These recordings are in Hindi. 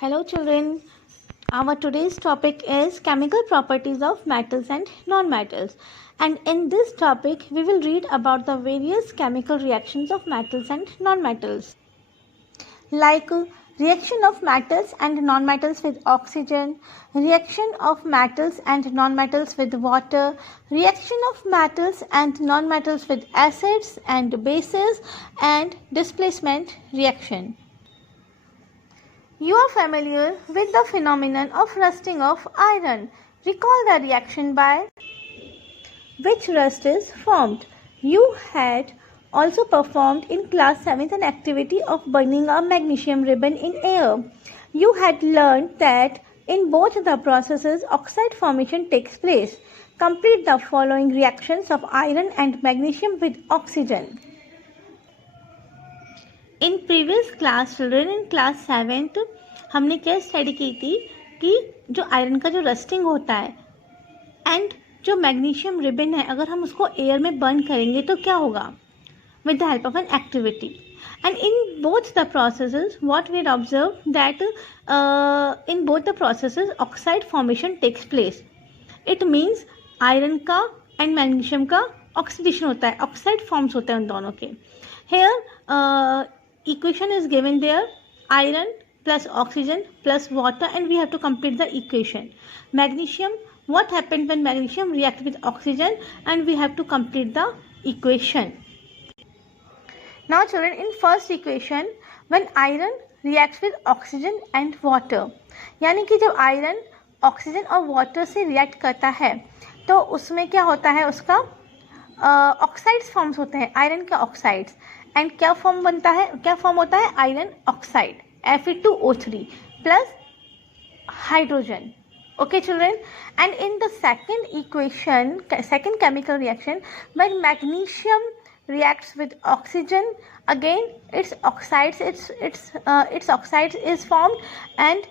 Hello children, our today's topic is chemical properties of metals and non-metals, and in this topic we will read about the various chemical reactions of metals and non-metals, like reaction of metals and non-metals with oxygen, reaction of metals and non-metals with water, reaction of metals and non-metals with acids and bases, and displacement reaction. You are familiar with the phenomenon of rusting of iron. Recall the reaction by which rust is formed. You had also performed in class 7th an activity of burning a magnesium ribbon in air. You had learned that in both the processes oxide formation takes place. Complete the following reactions of iron and magnesium with oxygen. In previous class children in class 7th हमने क्या स्टडी की थी कि जो आयरन का जो रस्टिंग होता है एंड जो मैग्नीशियम रिबन है, अगर हम उसको एयर में बर्न करेंगे तो क्या होगा, with the help of an activity. And in both the processes what we had observe that in both the processes oxide formation takes place. It means iron का एंड मैग्नीशियम का ऑक्सीडेशन होता है, ऑक्साइड फॉर्म्स होते हैं उन दोनों के. Here equation is given there, iron plus oxygen plus water, and we have to complete the equation. Magnesium, what happened when magnesium react with oxygen, and we have to complete the equation. Now children, in first equation when iron reacts with oxygen and water, यानी कि जब आयरन ऑक्सीजन और वाटर से रिएक्ट करता है तो उसमें क्या होता है, उसका ऑक्साइड्स फॉर्म्स होते हैं, आयरन के ऑक्साइड्स. एंड क्या फॉर्म बनता है, क्या फॉर्म होता है, iron oxide Fe2O3 plus hydrogen. Okay children, and in the second equation, second chemical reaction when magnesium reacts with oxygen, again its oxides is formed and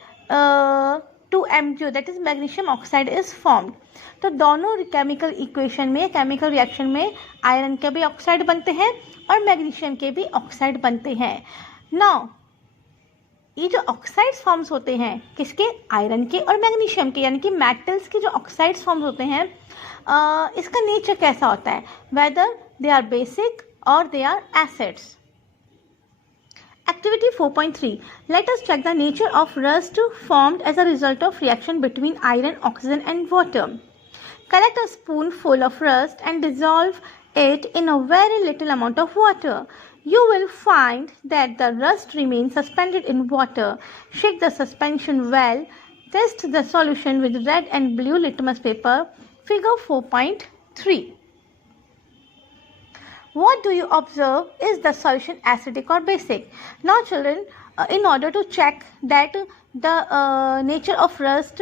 2MgO, that is magnesium oxide is formed. तो दोनों केमिकल इक्वेशन में, केमिकल रिएक्शन में आयरन के भी ऑक्साइड बनते हैं और मैग्नीशियम के भी ऑक्साइड बनते हैं. नाउ ये जो ऑक्साइड्स फॉर्म्स होते हैं किसके, आयरन के और मैग्नीशियम के, यानी कि मेटल्स के जो ऑक्साइड्स फॉर्म्स होते हैं, इसका नेचर कैसा होता है, वेदर दे आर बेसिक और they are acids. Activity 4.3. Let us check the nature of rust formed as a result of reaction between iron, oxygen and water. Collect a spoonful of rust and dissolve it in a very little amount of water. You will find that the rust remains suspended in water. Shake the suspension well. Test the solution with red and blue litmus paper. Figure 4.3. What do you observe? Is the solution acidic or basic? Now children, in order to check that the nature of rust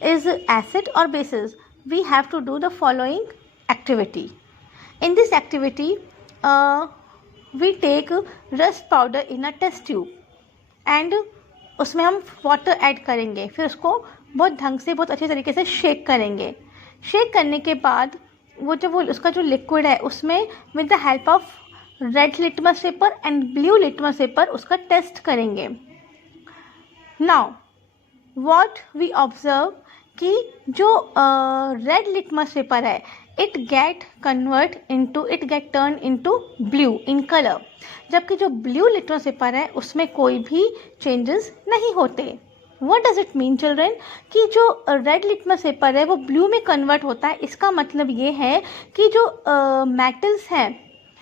is acid or basis, we have to do the following activity. In this activity, we take rust powder in a test tube and उसमें हम वाटर ऐड करेंगे, फिर उसको बहुत ढंग से, बहुत अच्छे तरीके से शेक करेंगे. शेक करने के बाद वो उसका जो लिक्विड है उसमें with the help of red litmus paper and blue litmus paper उसका टेस्ट करेंगे. नाउ व्हाट वी ऑब्जर्व कि जो रेड लिटमस पेपर है it get turn into blue in colour, जबकि जो ब्लू लिटमस पेपर है उसमें कोई भी चेंजेस नहीं होते. What does it mean children? कि जो रेड लिटमस पेपर है वो ब्लू में कन्वर्ट होता है. इसका मतलब ये है कि जो मेटल्स हैं,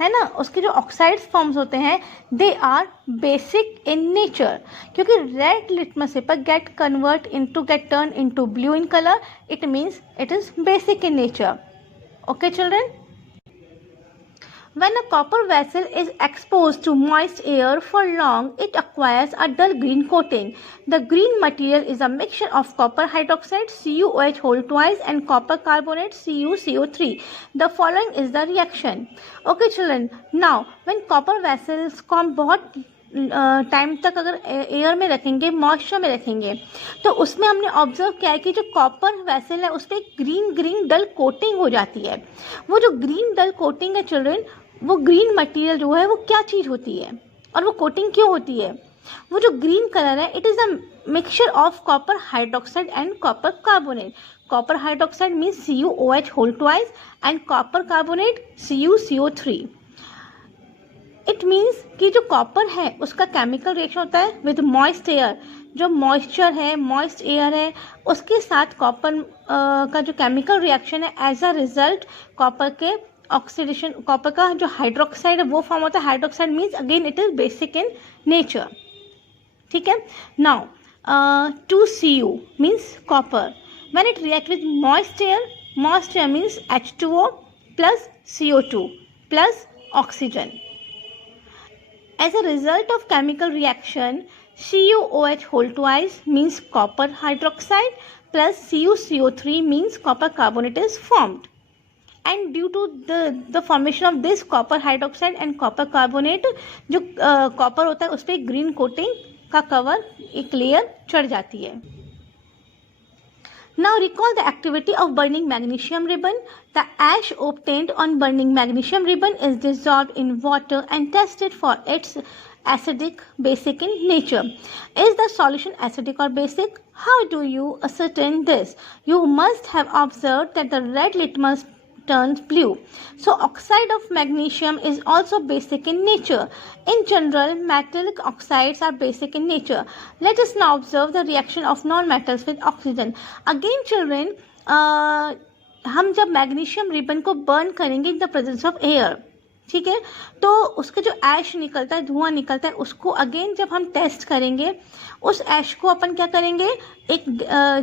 है ना, उसके जो ऑक्साइड्स फॉर्म्स होते हैं they are basic in nature, क्योंकि red litmus paper get turn into blue in colour, it means it is basic in nature. Okay children, when a copper vessel is exposed to moist air for long, it acquires a dull green coating. The green material is a mixture of copper hydroxide CuOH whole twice and copper carbonate CuCO3. The following is the reaction. Okay children, now when copper vessels को हम बहुत टाइम तक अगर एयर में रखेंगे, मॉइस्चर में रखेंगे, तो उसमें हमने ऑब्जर्व किया है कि जो कॉपर वेसल है उस पर ग्रीन डल कोटिंग हो जाती है. वो जो ग्रीन डल कोटिंग है चिल्ड्रन, वो ग्रीन मटेरियल जो है वो क्या चीज़ होती है और वो कोटिंग क्यों होती है, वो जो ग्रीन कलर है, it is a mixture of copper hydroxide and copper carbonate. Copper hydroxide means CuOH whole twice and copper carbonate CuCO3. It means कि जो कॉपर है उसका केमिकल रिएक्शन होता है विद मॉइस्ट एयर. जो मॉइस्चर है, मॉइस्ट एयर है, उसके साथ कॉपर का जो केमिकल रिएक्शन है, एज अ रिजल्ट कॉपर के ऑक्सीडेशन, कॉपर का जो हाइड्रोक्साइड है वो फॉर्म होता है. Hydroxide means again it is basic in nature. ठीक है. Now 2Cu means copper. When it react with moist air means H2O plus CO2 plus oxygen. As a result of chemical reaction, CuOH whole twice means copper hydroxide plus CuCO3 means copper carbonate is formed. And due to the formation of this copper hydroxide and copper carbonate, जो copper होता है उस पर green coating का cover एक layer चढ़ जाती है. Now recall the activity of burning magnesium ribbon. The ash obtained on burning magnesium ribbon is dissolved in water and tested for its acidic, basic in nature. Is the solution acidic or basic? How do you ascertain this? You must have observed that the red litmus turns blue. So oxide of magnesium is also basic in nature. In general, metallic oxides are basic in nature. Let us now observe the reaction of non-metals with oxygen. Again children, हम जब मैग्नीशियम रिबन को बर्न करेंगे इन द प्रेजेंस ऑफ एयर, ठीक है, तो उसका जो ऐश निकलता है, धुआं निकलता है, उसको अगेन जब हम टेस्ट करेंगे, उस ऐश को अपन क्या करेंगे, एक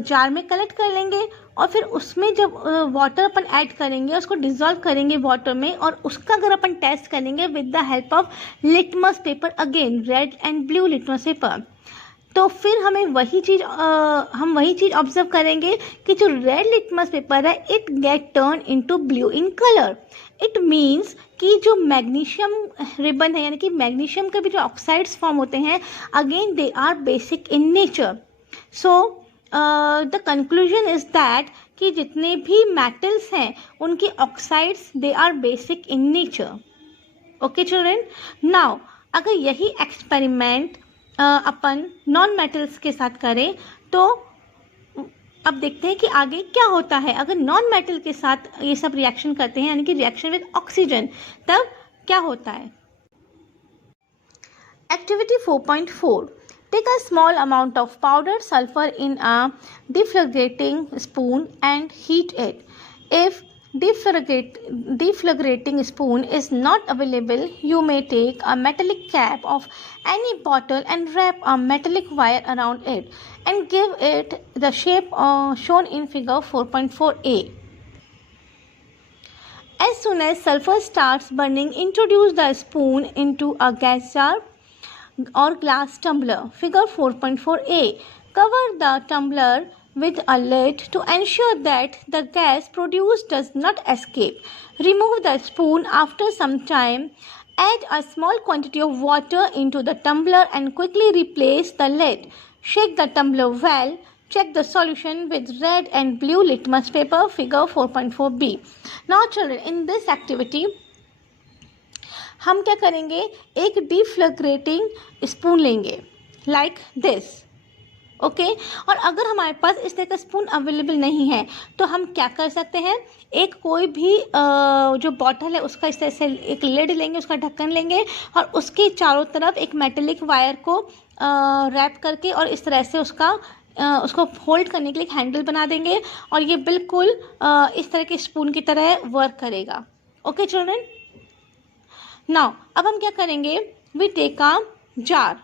जार में कलेक्ट कर लेंगे और फिर उसमें जब वाटर अपन ऐड करेंगे, उसको डिजोल्व करेंगे वाटर में, और उसका अगर अपन टेस्ट करेंगे with the help of litmus paper, again red and blue litmus paper, तो फिर हमें वही चीज़ ऑब्जर्व करेंगे कि जो रेड लिटमस पेपर है it get turn into blue in colour. It means कि जो मैग्नीशियम रिबन है, यानी कि मैग्नीशियम के भी जो ऑक्साइड्स फॉर्म होते हैं, again they are basic in nature. So the conclusion is that कि जितने भी मेटल्स हैं उनके oxides they are basic in nature. Okay children. Now अगर यही एक्सपेरिमेंट अपन नॉन मेटल्स के साथ करें तो अब देखते हैं कि आगे क्या होता है. अगर नॉन मेटल के साथ ये सब रिएक्शन करते हैं, यानी कि रिएक्शन विद ऑक्सीजन, तब क्या होता है. Activity 4.4. Take a small amount of powder sulphur in a deflagrating spoon and heat it. If deflagrating spoon is not available, you may take a metallic cap of any bottle and wrap a metallic wire around it and give it the shape shown in figure 4.4a. As soon as sulfur starts burning, introduce the spoon into a gas jar or glass tumbler. Figure 4.4a. Cover the tumbler with a lid to ensure that the gas produced does not escape. Remove the spoon after some time. Add a small quantity of water into the tumbler and quickly replace the lid. Shake the tumbler well. Check the solution with red and blue litmus paper. Figure 4.4b. Now children, in this activity हम क्या करेंगे, एक डिफ्लैग्रेटिंग स्पून लेंगे लाइक दिस. ओके और अगर हमारे पास इस तरह का स्पून अवेलेबल नहीं है तो हम क्या कर सकते हैं, एक कोई भी जो बॉटल है उसका इस तरह से एक लिड लेंगे, उसका ढक्कन लेंगे और उसके चारों तरफ एक मेटेलिक वायर को रैप करके और इस तरह से उसको होल्ड करने के लिए एक हैंडल बना देंगे और ये बिल्कुल इस तरह के स्पून की तरह वर्क करेगा. Okay children. नाउ अब हम क्या करेंगे, we take a jar.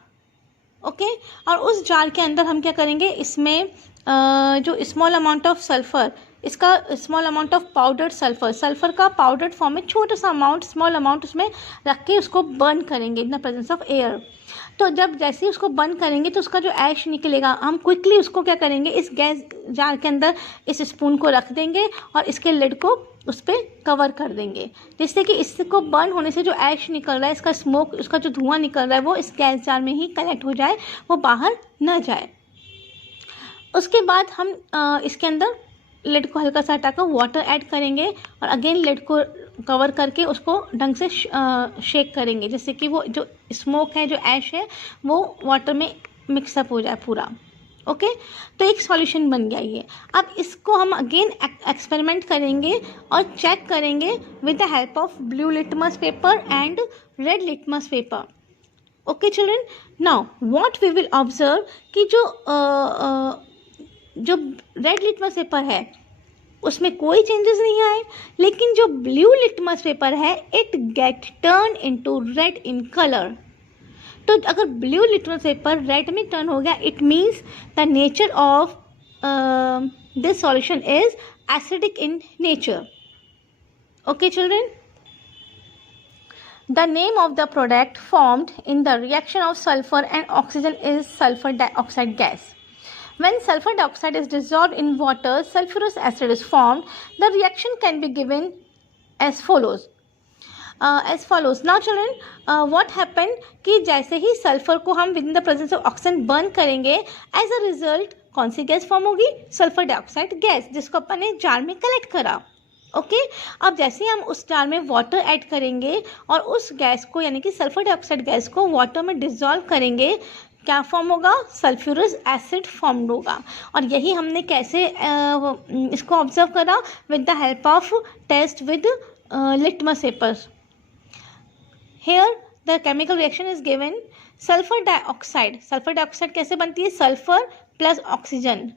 Okay और उस जार के अंदर हम क्या करेंगे, इसमें जो स्मॉल अमाउंट ऑफ सल्फ़र, इसका small amount of powdered sulphur का पाउडर्ड फॉर्म में छोटा सा अमाउंट, स्मॉल अमाउंट उसमें रख के उसको बर्न करेंगे इन द प्रेजेंस ऑफ एयर. तो जब जैसे ही उसको बर्न करेंगे तो उसका जो ऐश निकलेगा, हम क्विकली उसको क्या करेंगे, इस गैस जार के अंदर इस स्पून को रख देंगे और इसके लिड को उस पर कवर कर देंगे, जिससे कि इसको बर्न होने से जो ऐश निकल रहा है, इसका स्मोक, उसका जो धुआं निकल रहा है वो इस गैस जार में ही कलेक्ट हो जाए, वो बाहर ना जाए. उसके बाद हम इसके अंदर लिड को हल्का सा हटाकर वाटर ऐड करेंगे और अगेन लिड को कवर करके उसको ढंग से शेक करेंगे, जिससे कि वो जो स्मोक है, जो ऐश है, वो वाटर में मिक्सअप हो जाए पूरा। ओके, तो एक सॉल्यूशन बन गया ये। अब इसको हम अगेन एक्सपेरिमेंट करेंगे और चेक करेंगे with the help of blue litmus paper and red litmus paper. Okay children, now what we will observe कि जो रेड लिटमस पेपर है उसमें कोई चेंजेस नहीं आए, लेकिन जो ब्लू लिटमस पेपर है it get turn into red in colour. तो अगर ब्लू लिटमस पेपर रेड में टर्न हो गया, it means the nature of this solution is acidic in nature. Okay children, the name of the product formed in the reaction of sulfur and oxygen is sulfur dioxide gas. When sulfur dioxide is dissolved in water, sulfurous acid is formed. The reaction can be given as follows. Now children, what happened कि जैसे ही सल्फर को हम with in the presence of oxygen burn करेंगे, एज अ रिजल्ट कौन सी गैस फॉर्म होगी? सल्फर डाइऑक्साइड गैस, जिसको अपन ने जार में कलेक्ट करा। ओके, अब जैसे हम उस जार में वाटर ऐड करेंगे और उस गैस को यानी कि सल्फर डाइऑक्साइड गैस को वाटर में डिसॉल्व करेंगे, क्या फॉर्म होगा? सल्फ्यूरस एसिड फॉर्म होगा। और यही हमने कैसे इसको ऑब्जर्व करा? With the help of test with litmus papers. Here the chemical reaction is given sulphur dioxide. Sulphur dioxide कैसे बनती है? Sulphur plus oxygen.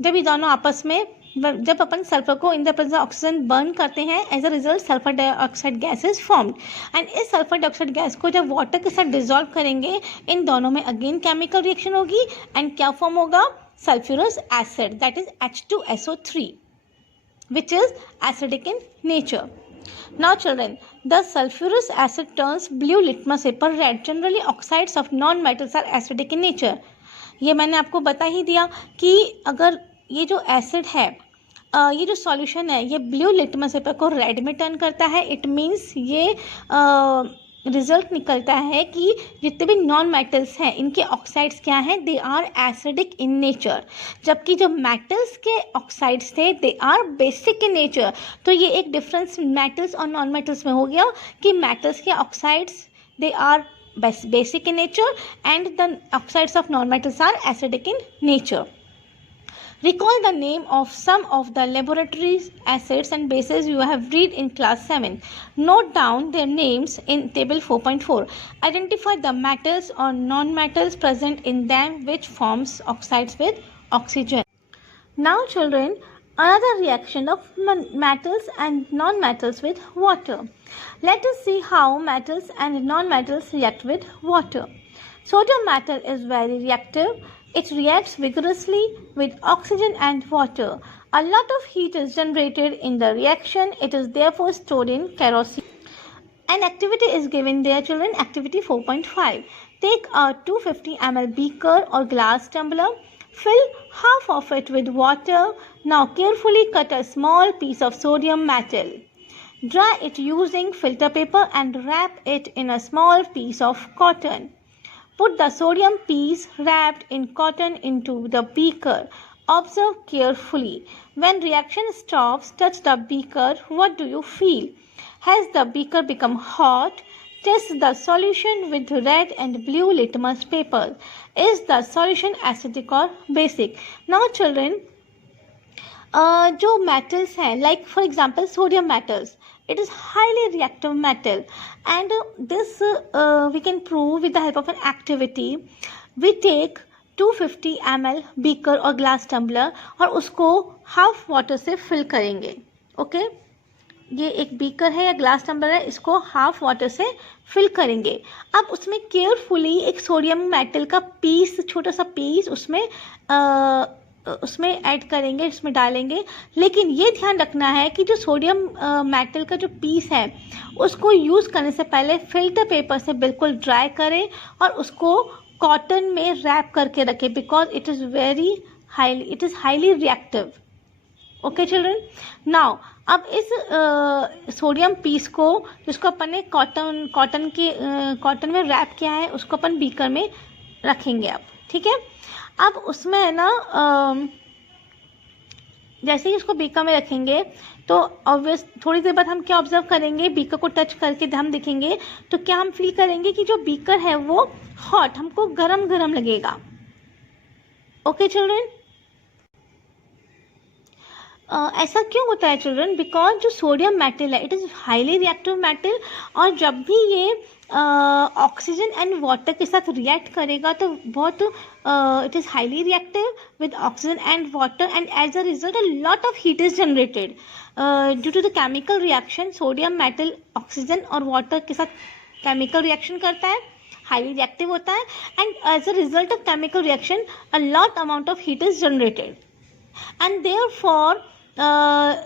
जब ये दोनों आपस में, जब अपन सल्फर को in the presence of oxygen burn करते हैं, as a result sulphur dioxide gas is formed. And इस सल्फर डाइऑक्साइड गैस को जब वाटर के साथ डिसॉल्व करेंगे, इन दोनों में अगेन केमिकल रिएक्शन होगी एंड क्या फॉर्म होगा? Sulphurous acid, that is H2SO3, which is acidic in nature. Now children, the sulfurous acid turns blue litmus paper red. Generally oxides of non-metals are acidic in nature. ये मैंने आपको बता ही दिया कि अगर ये जो एसिड है, ये जो सॉल्यूशन है, ये ब्लू लिटमस पेपर को रेड में टर्न करता है। इट मीन्स ये रिजल्ट निकलता है कि जितने भी नॉन मेटल्स हैं इनके ऑक्साइड्स क्या हैं? They are acidic in nature. जबकि जो मेटल्स के ऑक्साइड्स थे they are basic in nature. तो ये एक डिफरेंस मेटल्स और नॉन मेटल्स में हो गया कि मेटल्स के oxides they are basic in nature and the oxides of non-metals are acidic in nature. Recall the name of some of the laboratory acids and bases you have read in class 7. Note down their names in table 4.4. Identify the metals or non-metals present in them which forms oxides with oxygen. Now children, another reaction of metals and non-metals with water. Let us see how metals and non-metals react with water. Sodium metal is very reactive. It reacts vigorously with oxygen and water. A lot of heat is generated in the reaction. It is therefore stored in kerosene. An activity is given there children, activity 4.5. Take a 250 ml beaker or glass tumbler. Fill half of it with water. Now carefully cut a small piece of sodium metal. Dry it using filter paper and wrap it in a small piece of cotton. Put the sodium piece wrapped in cotton into the beaker. Observe carefully. When reaction stops, touch the beaker. What do you feel? Has the beaker become hot? Test the solution with red and blue litmus paper. Is the solution acidic or basic? Now children, जो metals हैं, like for example sodium metals, it is highly reactive metal, and this we can prove with the help of an activity. We take 250 ml beaker और glass tumbler और उसको half water से fill करेंगे. ओके, ये एक बीकर है या ग्लास टम्बलर है, इसको हाफ वाटर से फिल करेंगे. अब उसमें केयरफुली एक सोडियम मेटल का पीस, छोटा सा पीस उसमें ऐड करेंगे, इसमें डालेंगे. लेकिन ये ध्यान रखना है कि जो सोडियम मेटल का जो पीस है उसको यूज़ करने से पहले फिल्टर पेपर से बिल्कुल ड्राई करें और उसको कॉटन में रैप करके रखें, because it is highly reactive. Okay children, now अब इस सोडियम पीस को जिसको अपन ने कॉटन में रैप किया है उसको अपन बीकर में रखेंगे अब. ठीक है, अब उसमें है ना जैसे ही उसको बीकर में रखेंगे तो ऑब्वियस थोड़ी देर बाद हम क्या ऑब्जर्व करेंगे, बीकर को टच करके हम देखेंगे तो क्या हम फील करेंगे कि जो बीकर है वो हॉट, हमको गरम गरम लगेगा। ओके चिल्ड्रन, ऐसा क्यों होता है चिल्ड्रन? बिकॉज जो सोडियम मेटल है it is highly reactive metal, और जब भी ये ऑक्सीजन एंड वाटर के साथ रिएक्ट करेगा तो बहुत it is highly reactive with oxygen and water, and as a result a lot of heat is generated due to the chemical reaction. Sodium metal oxygen और वाटर के साथ केमिकल रिएक्शन करता है, हाईली रिएक्टिव होता है, and as a result of chemical reaction a lot amount of heat is generated, and therefore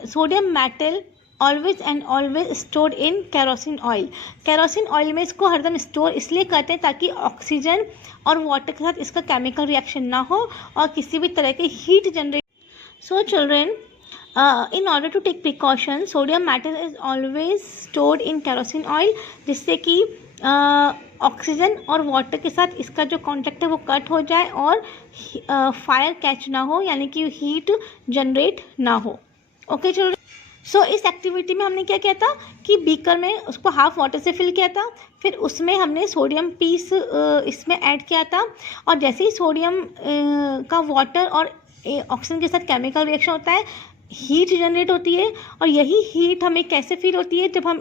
sodium metal always and always stored in kerosene oil। kerosene oil में इसको हरदम स्टोर इसलिए करते हैं ताकि ऑक्सीजन और वाटर के साथ इसका केमिकल रिएक्शन ना हो और किसी भी तरह की heat generate. So children, in order to take precaution, sodium metal is always stored in kerosene oil, जिससे कि ऑक्सीजन और वाटर के साथ इसका जो कांटेक्ट है वो कट हो जाए और फायर कैच ना हो, यानी कि हीट जनरेट ना हो। ओके चिल्ड्रन, सो इस एक्टिविटी में हमने क्या किया था कि बीकर में उसको हाफ वाटर से फिल किया था, फिर उसमें हमने सोडियम पीस इसमें ऐड किया था, और जैसे ही सोडियम का वाटर और ऑक्सीजन के साथ केमिकल रिएक्शन होता है, हीट जनरेट होती है, और यही हीट हमें कैसे फील होती है, जब हम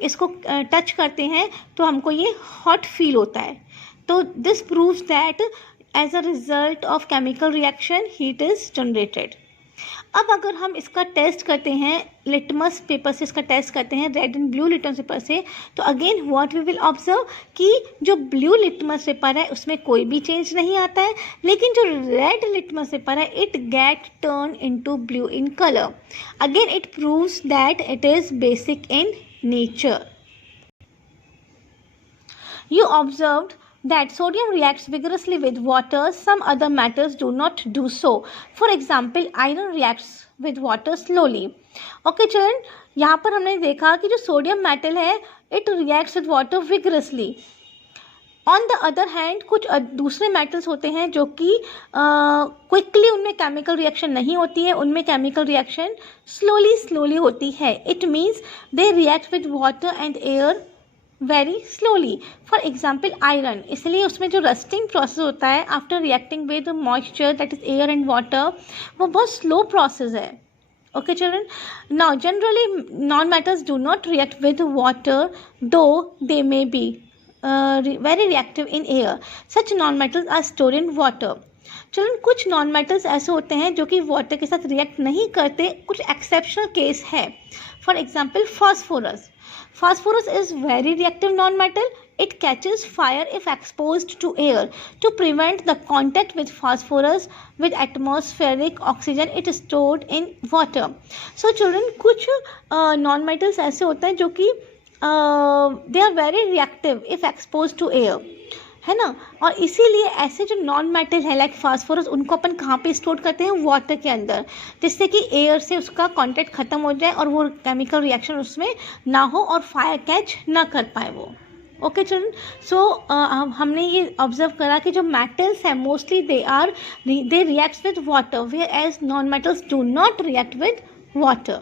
इसको टच करते हैं तो हमको ये हॉट फील होता है। तो this proves that as a result of chemical reaction heat is generated. अब अगर हम इसका टेस्ट करते हैं लिटमस पेपर से, इसका टेस्ट करते हैं red and blue litmus paper से, तो again what we will observe कि जो ब्लू लिटमस पेपर है उसमें कोई भी चेंज नहीं आता है, लेकिन जो रेड लिटमस पेपर है it get turn into blue in colour. Again it proves that it is basic in nature। You observed that sodium reacts vigorously with water, some other metals do not do so. For example, iron reacts with water slowly. Okay children, यहाँ पर हमने देखा कि जो सोडियम मेटल है it reacts with water vigorously. On the other hand कुछ दूसरे मेटल्स होते हैं जो कि क्विकली उनमें केमिकल रिएक्शन नहीं होती है, उनमें केमिकल रिएक्शन स्लोली होती है। It means they react with water and air very slowly. For example iron, इसलिए उसमें जो रस्टिंग प्रोसेस होता है after reacting with moisture that is air and water, वो बहुत स्लो प्रोसेस है। Okay children, now generally non-metals do not react with water though they may be very reactive in air. Such non-metals are stored in water. Children, कुछ नॉन मेटल्स ऐसे होते हैं जो कि वाटर के साथ रिएक्ट नहीं करते, कुछ एक्सेप्शनल केस है। For example phosphorus. Phosphorus is very reactive non metal. It catches fire if exposed to air. To prevent the contact with phosphorus with atmospheric oxygen, it is stored in water. So children, कुछ non-metals ऐसे होते हैं जो कि they are very reactive if exposed to air, है ना। और इसीलिए ऐसे जो नॉन मेटल है लाइक फास्फोरस, उनको अपन कहाँ पे स्टोर करते हैं? वाटर के अंदर, जिससे कि एयर से उसका कांटेक्ट खत्म हो जाए और वो केमिकल रिएक्शन उसमें ना हो और फायर कैच ना कर पाए वो। ओके चिल्ड्रन, सो हमने ये ऑब्जर्व करा कि जो मेटल्स हैं mostly they react with water, whereas non metals do not react with water.